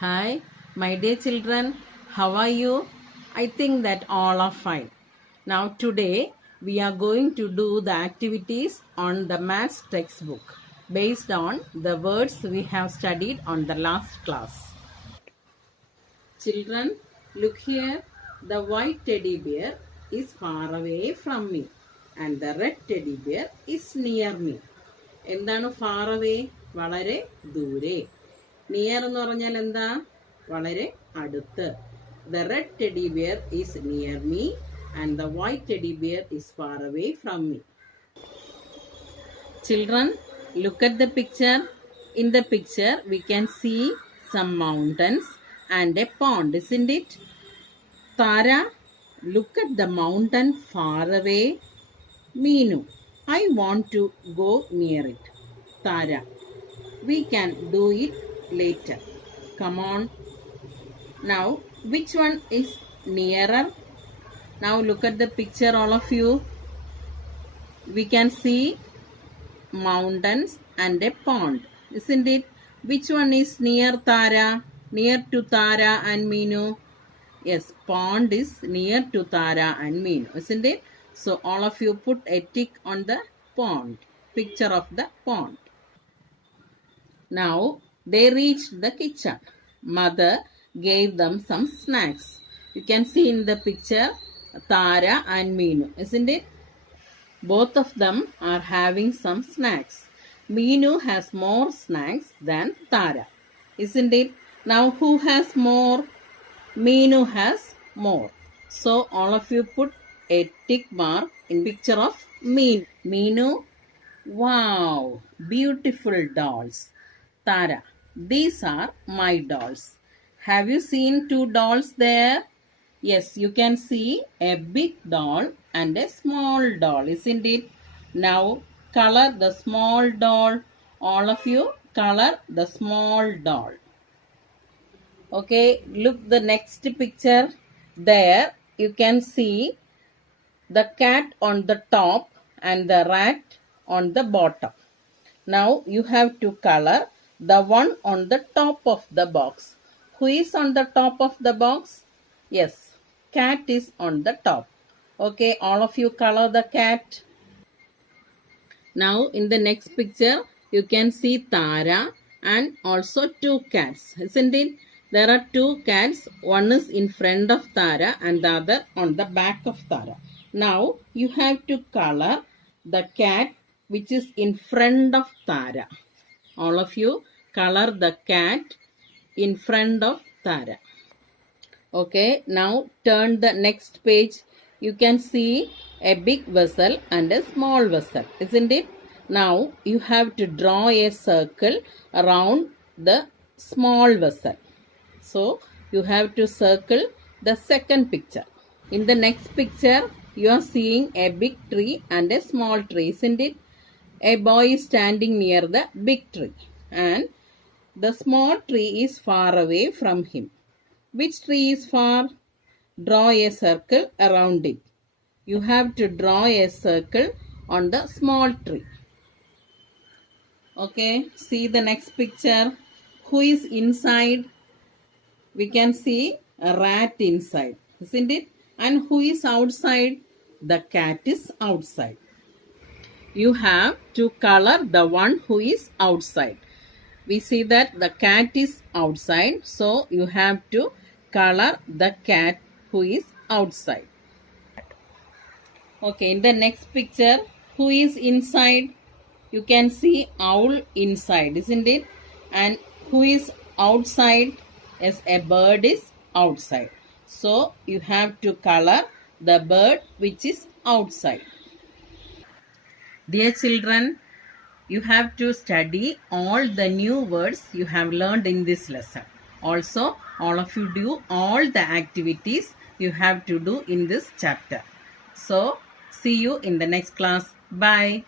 Hi, my dear children, how are you? I think that all are fine. Now, today we are going to do the activities on the maths textbook based on the words we have studied on the last class. Children, look here. The white teddy bear is far away from me and the red teddy bear is near me. എന്താണ് far away? വളരെ ദൂരെ. Near എന്ന് പറഞ്ഞാൽ എന്താ? വളരെ അടുത്ത്. The red teddy bear is near me and the white teddy bear is far away from me. Children, look at the picture. In the picture, we can see some mountains and a pond, isn't it? Tara, look at the mountain far away. Meenu, I want to go near it. Tara, we can do it later. Come on. Now, which one is nearer? Now look at the picture, all of you. We can see mountains and a pond, isn't it? Which one is near Tara? Near to Tara and Meenu? Yes, pond is near to Tara and Meenu, isn't it? So all of you put a tick on the pond, picture of the pond. Now they reached the kitchen. Mother gave them some snacks. You can see in the picture Tara and Meenu, isn't it? Both of them are having some snacks. Meenu has more snacks than Tara, isn't it? Now who has more? Meenu has more. So all of you put a tick mark in picture of Meenu. Meenu, wow, beautiful dolls. Tara, these are my dolls. Have you seen two dolls there? Yes, you can see a big doll and a small doll, isn't it? Now color the small doll. All of you color the small doll. Okay, look the next picture. There you can see the cat on the top and the rat on the bottom. Now you have to color the one on the top of the box. Who is on the top of the box? Yes, cat is on the top. Okay, all of you color the cat. Now in the next picture, you can see Tara and also two cats, isn't it? There are two cats. One is in front of Tara and the other on the back of Tara. Now you have to color the cat which is in front of Tara. All of you color the cat in front of Tara. Okay, now turn the next page. You can see a big vessel and a small vessel, isn't it? Now you have to draw a circle around the small vessel. So you have to circle the second picture. In the next picture, you are seeing a big tree and a small tree, isn't it? A boy is standing near the big tree and the small tree is far away from him. Which tree is far? Draw a circle around it. You have to draw a circle on the small tree. Okay, see the next picture. Who is inside? We can see a rat inside, isn't it? And who is outside? The cat is outside. You have to color the one who is outside. We see that the cat is outside, so you have to color the cat who is outside. Okay, in the next picture, who is inside? You can see owl inside, isn't it? And who is outside? Yes, a bird is outside. So you have to color the bird which is outside. Dear children, you have to study all the new words you have learned in this lesson. Also, all of you do all the activities you have to do in this chapter. So, see you in the next class. Bye.